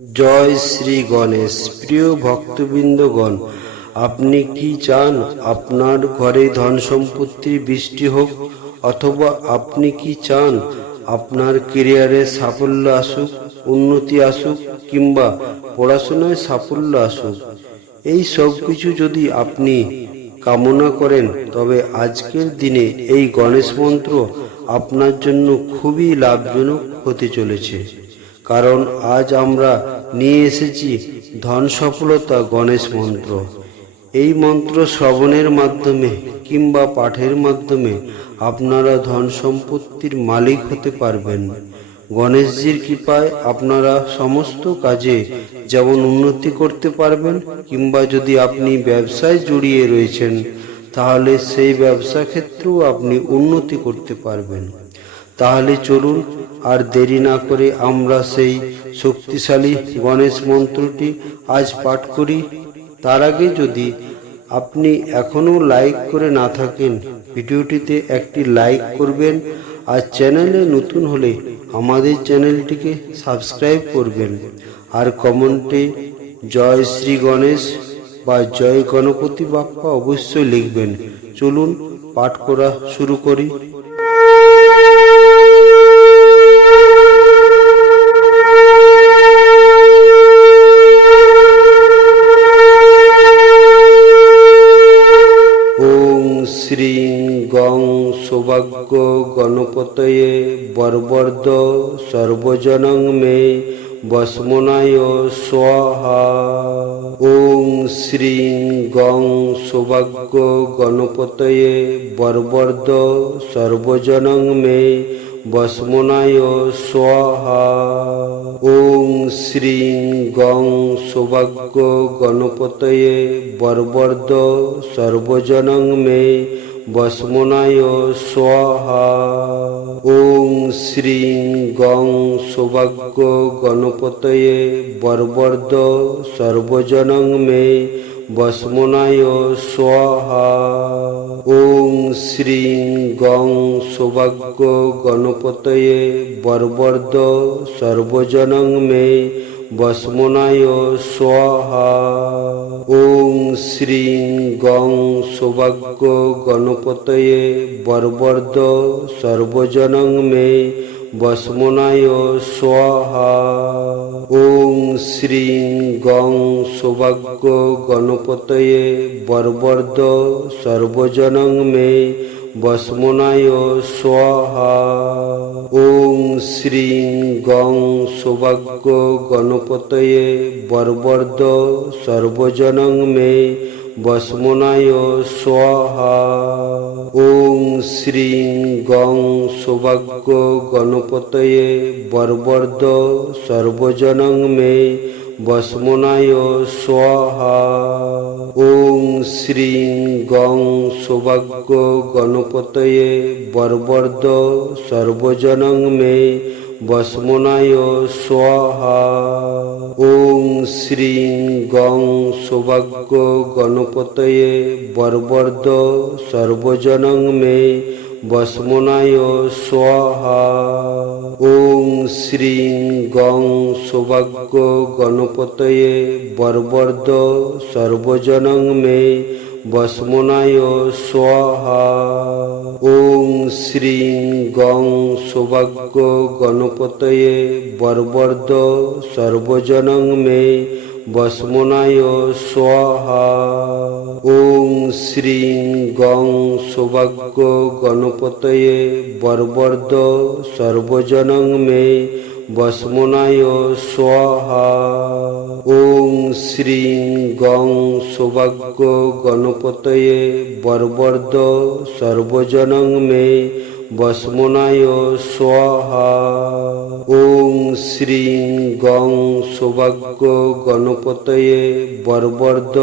জয় শ্রী গণেশ। প্রিয় ভক্তবৃন্দগণ, আপনি কি চান আপনার ঘরে ধন সম্পত্তির বৃষ্টি হোক, অথবা আপনি কি চান আপনার কেরিয়ারে সাফল্য আসুক, উন্নতি আসুক, কিংবা পড়াশোনায় সাফল্য আসুক? এই সব কিছু যদি আপনি কামনা করেন, তবে আজকের দিনে এই গণেশ মন্ত্র আপনার জন্য খুবই লাভজনক হতে চলেছে। কারণ আজ আমরা নিয়ে এসেছি ধন সফলতা গণেশ মন্ত্র। এই মন্ত্র শ্রবণের মাধ্যমে কিংবা পাঠের মাধ্যমে আপনারা ধন সম্পত্তির মালিক হতে পারবেন। গণেশজির কৃপায় আপনারা সমস্ত কাজে যেমন উন্নতি করতে পারবেন কিংবা যদি আপনি ব্যবসায় জড়িয়ে রয়েছেন, তাহলে সেই ব্যবসা ক্ষেত্রেও আপনি উন্নতি করতে পারবেন। তাহলে চলুন আর দেরি না করে আমরা সেই শক্তিশালী গণেশ মন্ত্রটি আজ পাঠ করি। তার আগে যদি আপনি এখনও লাইক করে না থাকেন, ভিডিওটিতে একটি লাইক করবেন আর চ্যানেলে নতুন হলে আমাদের চ্যানেলটিকে সাবস্ক্রাইব করবেন। আর কমেন্টে জয় শ্রী গণেশ বা জয় গণপতি বাপ্পা অবশ্যই লিখবেন। চলুন পাঠ করা শুরু করি। সর্বজনং মে বসমনায় স্বাহা। ওং শ্রীং গং সৌভাগ্য গণপতয়ে বর্বর্দ সর্বজনং মে বসমনায় স্বাহা। ওং শ্রীং গং সৌভাগ্য গণপতয়ে বর্বর্দ সর্বজনং মে বসমনায় স্বাহা ওং শ্রীং গং সৌভাগ্য গণপতয়ে বর্বর্দ সর্বজনং মে বসমনায় স্বাহা ওং শ্রীং গং সৌভাগ্য গণপতয়ে বর্বর্দ সর্বজনং মে বসমনায় স্বাহা ওং শ্রীং গং সৌভাগ্য গণপতয়ে বর্বর্দ সর্বজনং মে বসমনায় স্বাহা ওং শ্রীং গং সৌভাগ্য গণপতয়ে বর্বর্দ সর্বজনং মে বসমনায় স্বাহা ওং শ্রীং গং সৌভাগ্য গণপতয়ে বর্বর্দ সর্বজনং মে বসমনায় স্বাহা ওং শ্রীং গং সৌভাগ্য গণপতয়ে বর্বর্দ সর্বজনং মে বসমনায় স্বাহা ওং শ্রীং গং সৌভাগ্য গণপতয়ে বর্বর্দ সর্বজনং মে বসমনায় স্বাহা ওং শ্রীং গং সৌভাগ্য গণপতয়ে বর্বর্দ সর্বজনং মে বসমনায় স্বাহা ওং শ্রীং গং সৌভাগ্য গণপতয়ে বর্বর্দ সর্বজনং মে বসমনায় স্বাহা ওং শ্রীং গং সৌভাগ্য গণপতয়ে বর্বর্দ সর্বজনং মে বসমনায় স্বাহা ওং শ্রীং গং সৌভাগ্য গণপতয়ে বর্বর্দ সর্বজনং মে বসমনায় স্বাহা ওং শ্রীং গং সৌভাগ্য গণপতয়ে বর্বর্দ সর্বজনং মে বসমনায় স্বাহা ওং শ্রীং গং সৌভাগ্য গণপতয়ে বর্বর্দ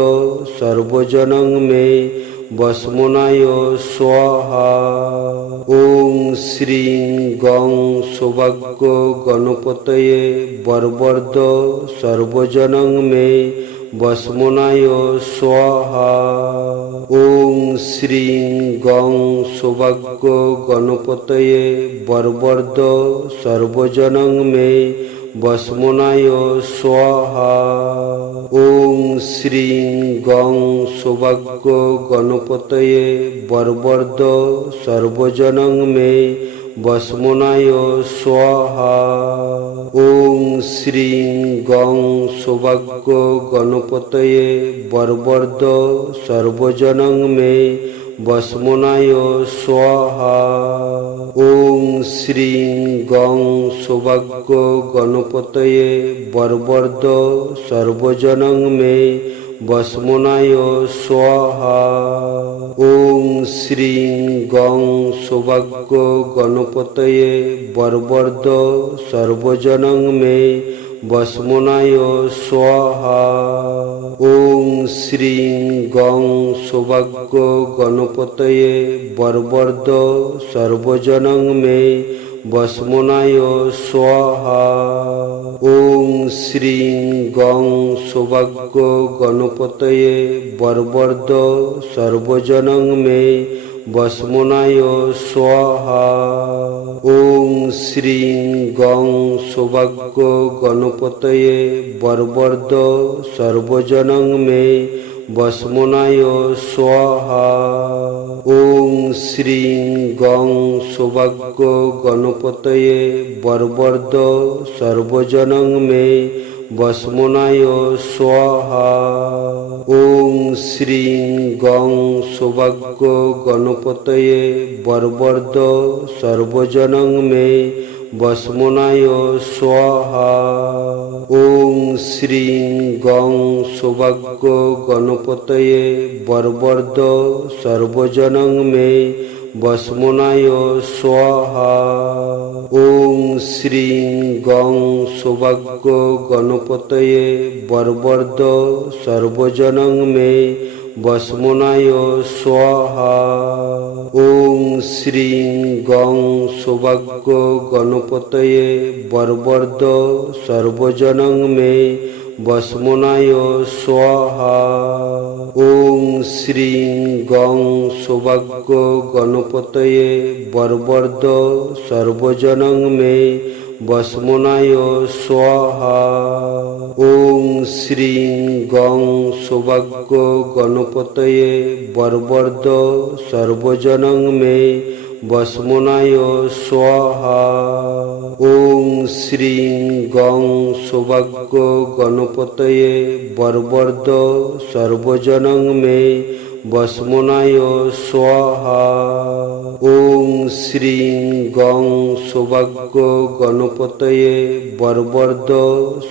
সর্বজনং মে বসমনায় স্বাহা ওং শ্রীং গং সৌভাগ্য গণপতয়ে বর্বর্দ সর্বজনং মে বসমনায় স্বাহা ওং শ্রীং গং সৌভাগ্য গণপতয়ে বর্বর্দ সর্বজনং মে বসমনায় স্বাহা ওং শ্রীং গং সৌভাগ্য গণপতয়ে বরবর্দ সর্বজনং মে বসমনায় স্বাহা ওং শ্রীং গং সৌভাগ্য গণপতয়ে বরবর্দ সর্বজনং মে বসমনায় স্বাহা ওং শ্রীং গং সৌভাগ্য গণপতয়ে বরবর্দ সর্বজনং মে বসমনায় স্বাহা ওং শ্রীং গং সৌভাগ্য গণপতয়ে বরবর্দ সর্বজনং মে বসমনায় স্বাহা ওং শ্রীং গং সৌভাগ্য গণপতয়ে বরবর্দ সর্বজনং মে বসমনায় স্বাহা ওং শ্রীং গং সৌভাগ্য গণপতয়ে বরবর্দ সর্বজনং মে বসমনায় স্বাহা ওং শ্রীং গং সৌভাগ্য গণপতয়ে বরবর্দ সর্বজনং মে বসমনায় স্বাহা ওং শ্রীং গং সৌভাগ্য গণপতয়ে বরবর্দ সর্বজনং মে বসমনায় স্বাহা ওং শ্রীং গং সৌভাগ্য গণপতয়ে বরবর্দ সর্বজনং মে বসমনায় স্বাহা ওং শ্রীং গং সৌভাগ্য গণপতয়ে বরবর্দ সর্বজনং মে বসমনায় স্বাহা ওং শ্রীং গং সৌভাগ্য গণপতয়ে বরবর্দ সর্বজনং মে বসমনায় স্বাহা ওং শ্রীং গং সৌভাগ্য গণপতয়ে বরবর্দ সর্বজনং মে বসমনায় স্বাহা ওং শ্রীং গং সৌভাগ্য গণপতয়ে বরবর্দ সর্বজনং মে বসমনায় স্বাহা। ওং শ্রীং গং সৌভাগ্য গণপতয়ে বরবর্দ সর্বজনং মে বসমনায় স্বাহা। ওং শ্রীং গং সৌভাগ্য গণপতয়ে বরবর্দ সর্বজনং মে বসমনায় স্বাহা ওং শ্রীং গং সৌভাগ্য গণপতয়ে বরবর্দ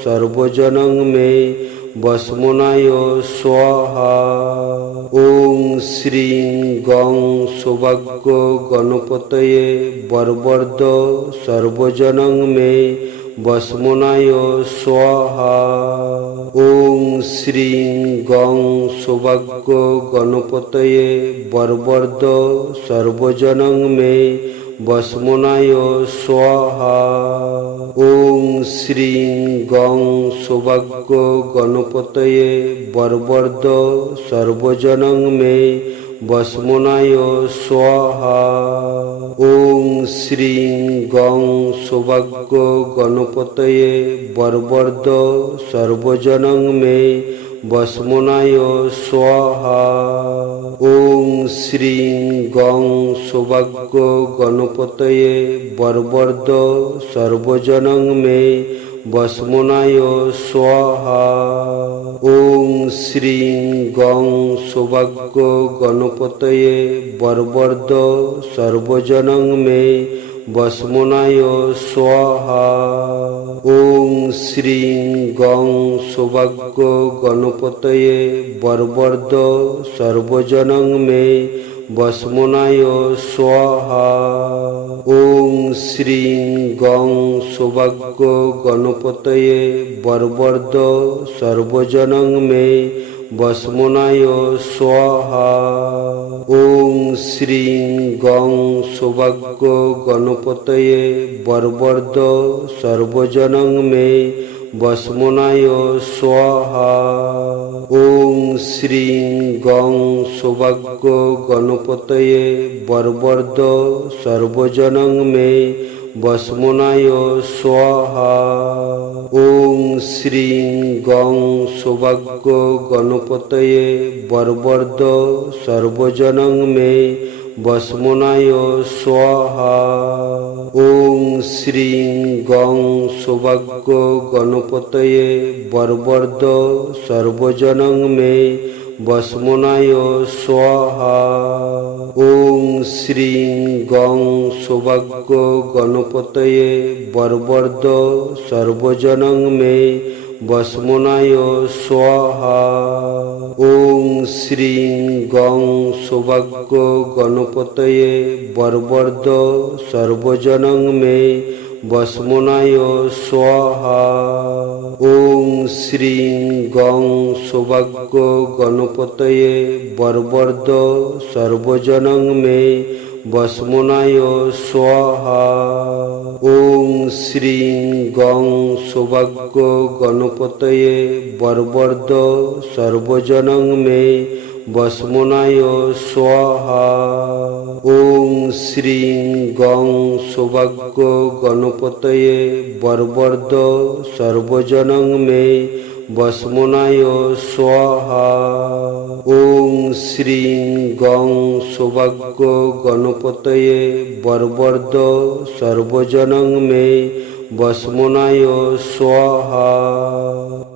সর্বজনং মে বসমনায় স্বাহা ওং শ্রীং গং সৌভাগ্য গণপতয়ে বরবর্দ সর্বজনং মে বসমনায় স্বাহা ওং শ্রীং গং সৌভাগ্য গণপতয়ে বরবর্দ সর্বজনং মে বসমনায় স্বাহা ওং শ্রীং গং সৌভাগ্য গণপতয়ে বরবর্দ সর্বজনং মে বসমনায় স্বাহা ওং শ্রীং গং সৌভাগ্য গণপতয়ে বরবর্দ সর্বজনং মে বসমনায় স্বাহা ওং শ্রীং গং সৌভাগ্য গণপতয়ে বরবর্দ সর্বজনং মে বসমনায় স্বাহা ওং শ্রীং গং সৌভাগ্য গণপতয়ে বরবর্দ সর্বজনং মে বসমনায় স্বাহা ওং শ্রীং গং সৌভাগ্য গণপতয়ে বরবর্দ সর্বজনং মে বসমনায় স্বাহা ওং শ্রীং গং সৌভাগ্য গণপতয়ে বরবর্দ সর্বজনং মে বসমনায় স্বাহা ওং শ্রীং গং সৌভাগ্য গণপতয়ে বরবর্দ সর্বজনং মে বসমনায় স্বাহা ওং শ্রীং গং সৌভাগ্য গণপতয়ে বরবর্দ সর্বজনং মে বসমনায় স্বাহা ওং শ্রীং গং সৌভাগ্য গণপতয়ে বরবর্দ সর্বজনং মে বসমনায় স্বাহা ওং শ্রীং গং সৌভাগ্য গণপতয়ে বরবর্দ সর্বজনং মে বসমনায় স্বাহা ওং শ্রীং গং সৌভাগ্য গণপতয়ে বরবর্দ সর্বজনং মে বসমনায় স্বাহা ওং শ্রীং গং সৌভাগ্য গণপতয়ে বরবর্দ সর্বজনং মে বসমনায় স্বাহা ওং শ্রীং গং সৌভাগ্য গণপতয়ে বরবর্দ সর্বজনং মে বসমনায় স্বাহা ওং শ্রীং গং সৌভাগ্য গণপতয়ে বরবর্দ সর্বজনং মে বসমনায় স্বাহা ওং শ্রীং গং সৌভাগ্য গণপতয়ে বরবর্দ সর্বজনং মে বসমনায় স্বাহা ওং শ্রীং গং সৌভাগ্য গণপতয়ে বর্বর্দ সর্বজনং মে বসমনায় স্বাহা